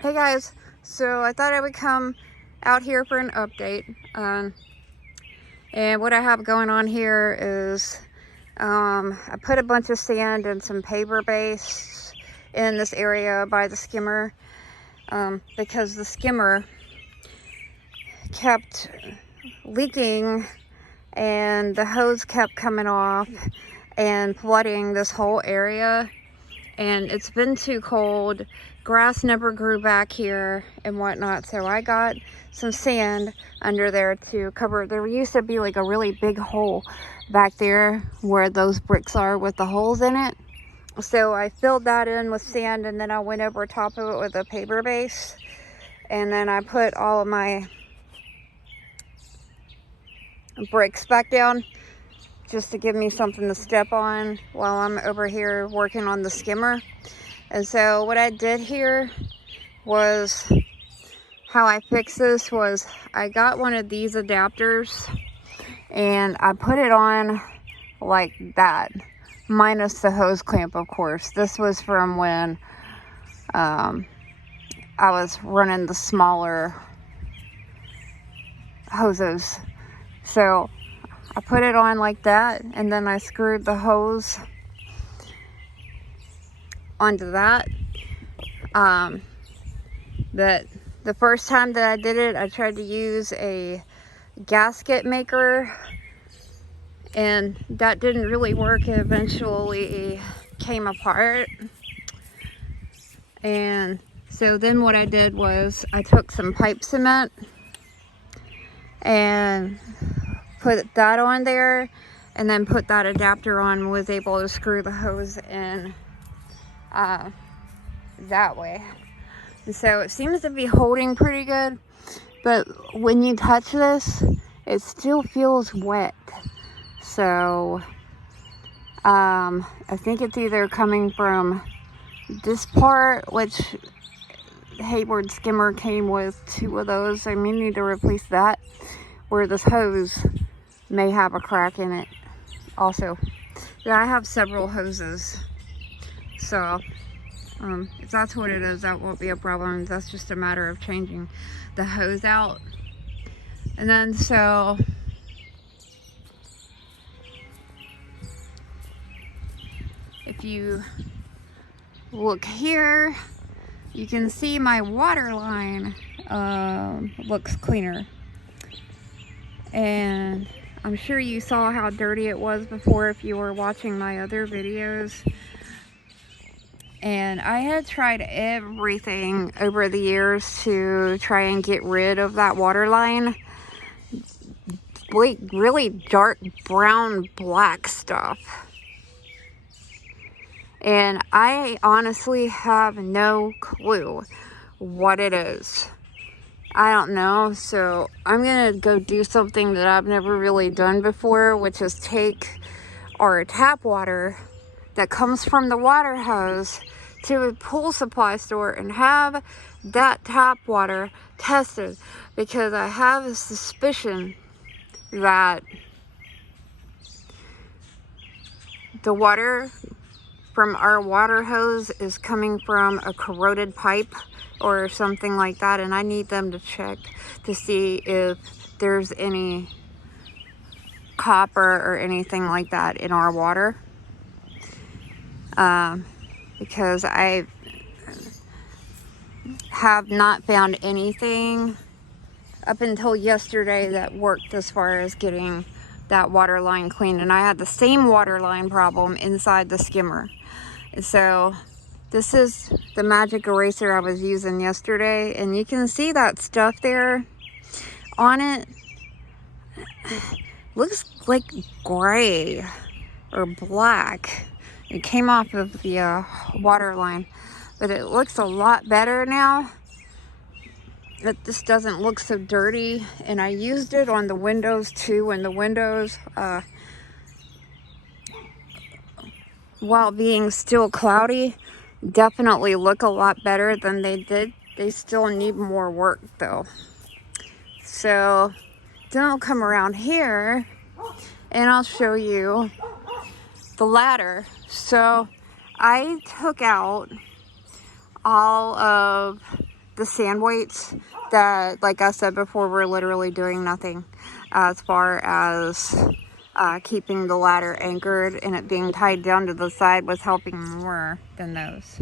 Hey guys, so I thought I would come out here for an update. And what I have going on here is I put a bunch of sand and some paper base in this area by the skimmer because the skimmer kept leaking and the hose kept coming off and flooding this whole area. And it's been too cold. Grass never grew back here and whatnot. So I got some sand under there to cover. There used to be like a really big hole back there where those bricks are with the holes in it. So I filled that in with sand, and then I went over top of it with a paper base. And then I put all of my bricks back down just to give me something to step on while I'm over here working on the skimmer. And so what I did here was, how I fixed this was, I got one of these adapters and I put it on like that, minus the hose clamp, of course. This was from when I was running the smaller hoses. So I put it on like that, and then I screwed the hose onto that. But the first time that I did it, I tried to use a gasket maker, and that didn't really work. It eventually came apart. And so then what I did was I took some pipe cement and put that on there, and then put that adapter on, was able to screw the hose in that way. And so it seems to be holding pretty good, but when you touch this, it still feels wet. So I think it's either coming from this part, which Hayward skimmer came with 2 of those. I may need to replace that, or this hose may have a crack in it also. Yeah, I have several hoses, so if that's what it is, that won't be a problem. That's just a matter of changing the hose out. And then so if you look here, you can see my water line looks cleaner. And I'm sure you saw how dirty it was before if you were watching my other videos. And I had tried everything over the years to try and get rid of that water line. Like really dark brown black stuff. And I honestly have no clue what it is. I don't know, so I'm gonna go do something that I've never really done before, which is take our tap water that comes from the water hose to a pool supply store and have that tap water tested, because I have a suspicion that the water from our water hose is coming from a corroded pipe or something like that, and I need them to check to see if there's any copper or anything like that in our water, because I have not found anything up until yesterday that worked as far as getting that water line clean. And I had the same water line problem inside the skimmer. And so this is the magic eraser I was using yesterday, and you can see that stuff there on it. Looks like gray or black. It came off of the water line, but it looks a lot better now. This doesn't look so dirty, and I used it on the windows too, and the windows, while being still cloudy, definitely look a lot better than they did. They still need more work though. So then I'll come around here and I'll show you the ladder. So I took out all of the sand weights that, like I said before, were literally doing nothing as far as keeping the ladder anchored, and it being tied down to the side was helping more than those.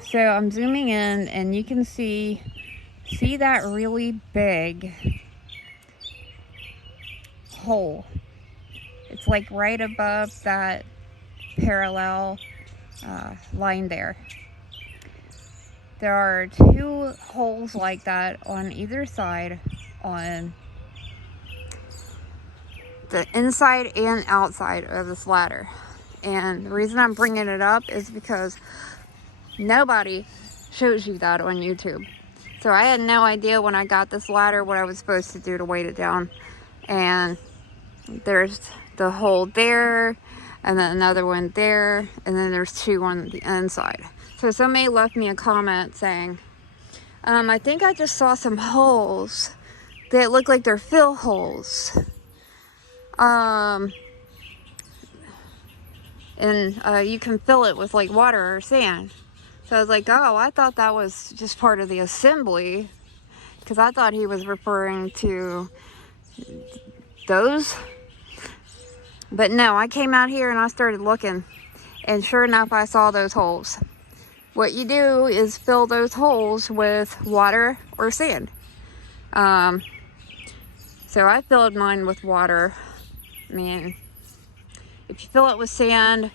So I'm zooming in, and you can see that really big hole. It's like right above that parallel line there. There are 2 holes like that on either side, on the inside and outside of this ladder. And the reason I'm bringing it up is because nobody shows you that on YouTube. So I had no idea when I got this ladder what I was supposed to do to weight it down. And there's the hole there, and then another one there, and then there's 2 on the inside. So somebody left me a comment saying, I think I just saw some holes that look like they're fill holes. And you can fill it with like water or sand. So I was like, oh, I thought that was just part of the assembly, because I thought he was referring to those. But no, I came out here and I started looking, and sure enough, I saw those holes. What you do is fill those holes with water or sand. So I filled mine with water. I mean, if you fill it with sand,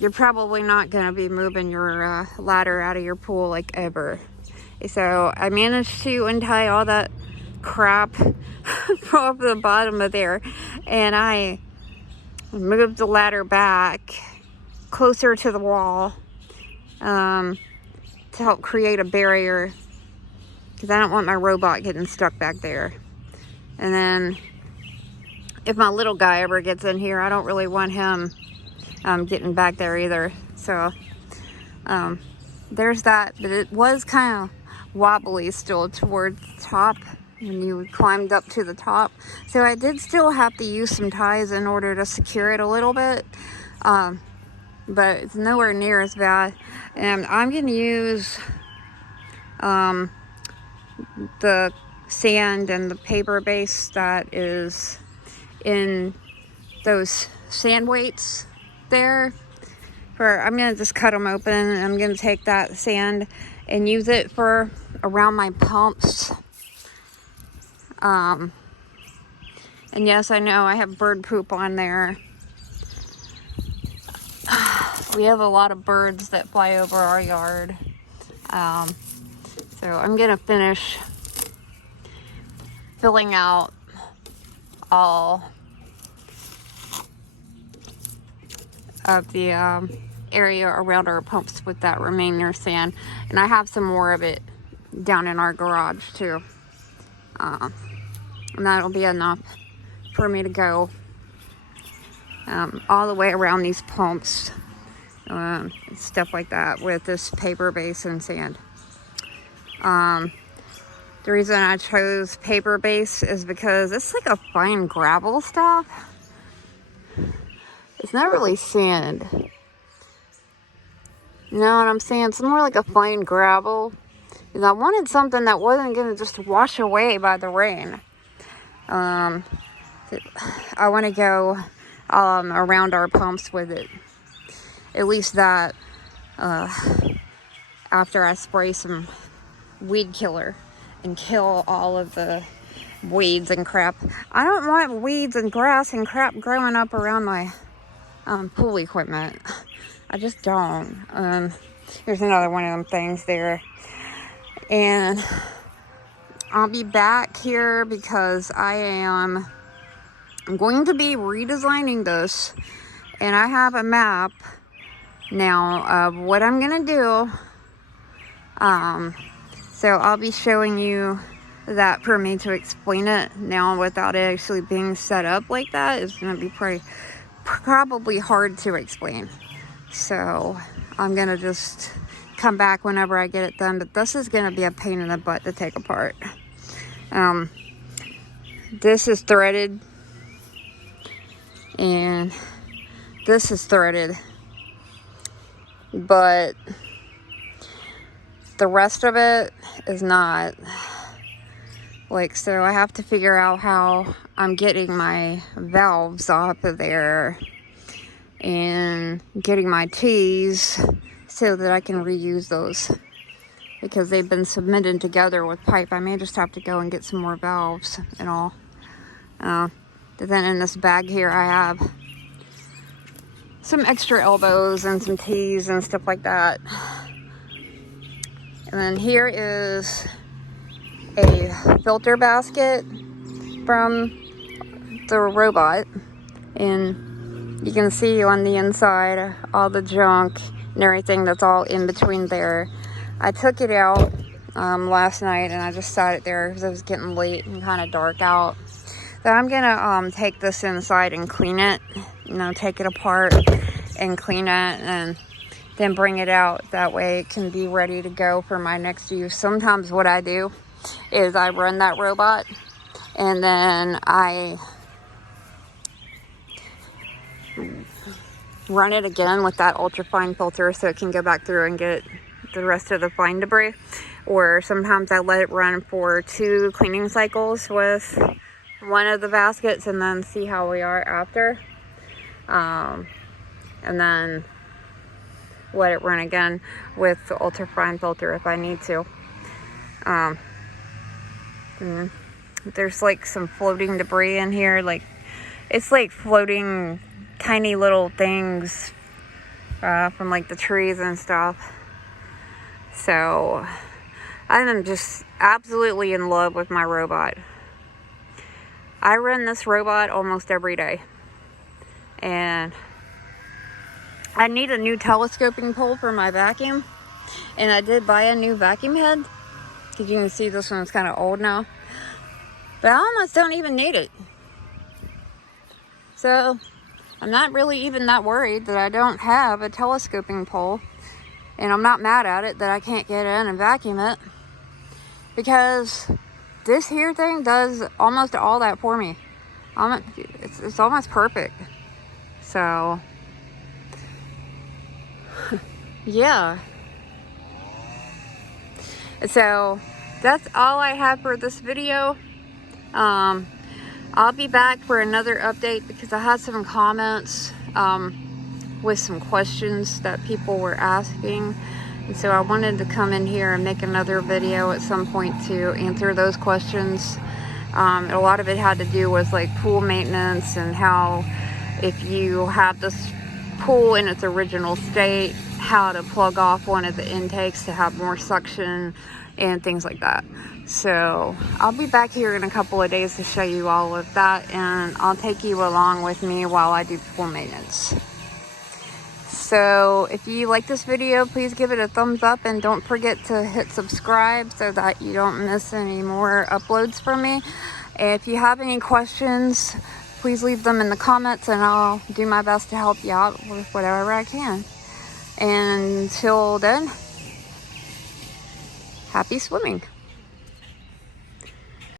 you're probably not going to be moving your ladder out of your pool like ever. So I managed to untie all that crap off the bottom of there, and I moved the ladder back closer to the wall to help create a barrier, because I don't want my robot getting stuck back there. And then if my little guy ever gets in here, I don't really want him getting back there either. So there's that. But it was kind of wobbly still towards the top when you climbed up to the top. So I did still have to use some ties in order to secure it a little bit. But it's nowhere near as bad. And I'm going to use the sand and the paper base that is in those sand weights there. I'm going to just cut them open, and I'm going to take that sand and use it for around my pumps. And yes, I know I have bird poop on there. We have a lot of birds that fly over our yard. So I'm going to finish filling out all of the area around our pumps with that remainder sand. And I have some more of it down in our garage too. And that'll be enough for me to go all the way around these pumps. Stuff like that with this paper base and sand. The reason I chose paper base is because it's like a fine gravel stuff. It's not really sand. You know what I'm saying? It's more like a fine gravel. And I wanted something that wasn't going to just wash away by the rain. I want to go around our pumps with it. At least that after I spray some weed killer and kill all of the weeds and crap. I don't want weeds and grass and crap growing up around my pool equipment. I just don't. Here's another one of them things there. And I'll be back here because I'm going to be redesigning this, and I have a map now of what I'm gonna do. So I'll be showing you that for me to explain it now without it actually being set up like that. It's gonna be probably hard to explain. So I'm gonna just come back whenever I get it done, but this is gonna be a pain in the butt to take apart. This is threaded, and this is threaded, but the rest of it is not. Like, so I have to figure out how I'm getting my valves off of there and getting my tees so that I can reuse those, because they've been cemented together with pipe. I may just have to go and get some more valves and all. But then in this bag here I have some extra elbows and some tees and stuff like that. And then here is a filter basket from the robot, and you can see on the inside all the junk and everything that's all in between there. I took it out last night and I just sat it there because it was getting late and kind of dark out. So I'm gonna take this inside and clean it, you know, take it apart and clean it, and then bring it out. That way it can be ready to go for my next use. Sometimes what I do is I run that robot and then I run it again with that ultrafine filter so it can go back through and get the rest of the fine debris. Or sometimes I let it run for 2 cleaning cycles with one of the baskets and then see how we are after. And then let it run again with the ultrafine filter if I need to. There's like some floating debris in here. Like, it's like floating tiny little things from like the trees and stuff. So I'm just absolutely in love with my robot. I run this robot almost every day. And I need a new telescoping pole for my vacuum. And I did buy a new vacuum head, because you can see this one's kind of old now. But I almost don't even need it. So I'm not really even that worried that I don't have a telescoping pole. And I'm not mad at it that I can't get in and vacuum it, because this here thing does almost all that for me. It's almost perfect. So yeah. So that's all I have for this video. I'll be back for another update because I had some comments with some questions that people were asking, and so I wanted to come in here and make another video at some point to answer those questions. A lot of it had to do with like pool maintenance and how, if you have this pool in its original state, how to plug off one of the intakes to have more suction and things like that. So I'll be back here in a couple of days to show you all of that, and I'll take you along with me while I do pool maintenance. So if you like this video, please give it a thumbs up, and don't forget to hit subscribe so that you don't miss any more uploads from me. If you have any questions, please leave them in the comments and I'll do my best to help you out with whatever I can. And until then, happy swimming.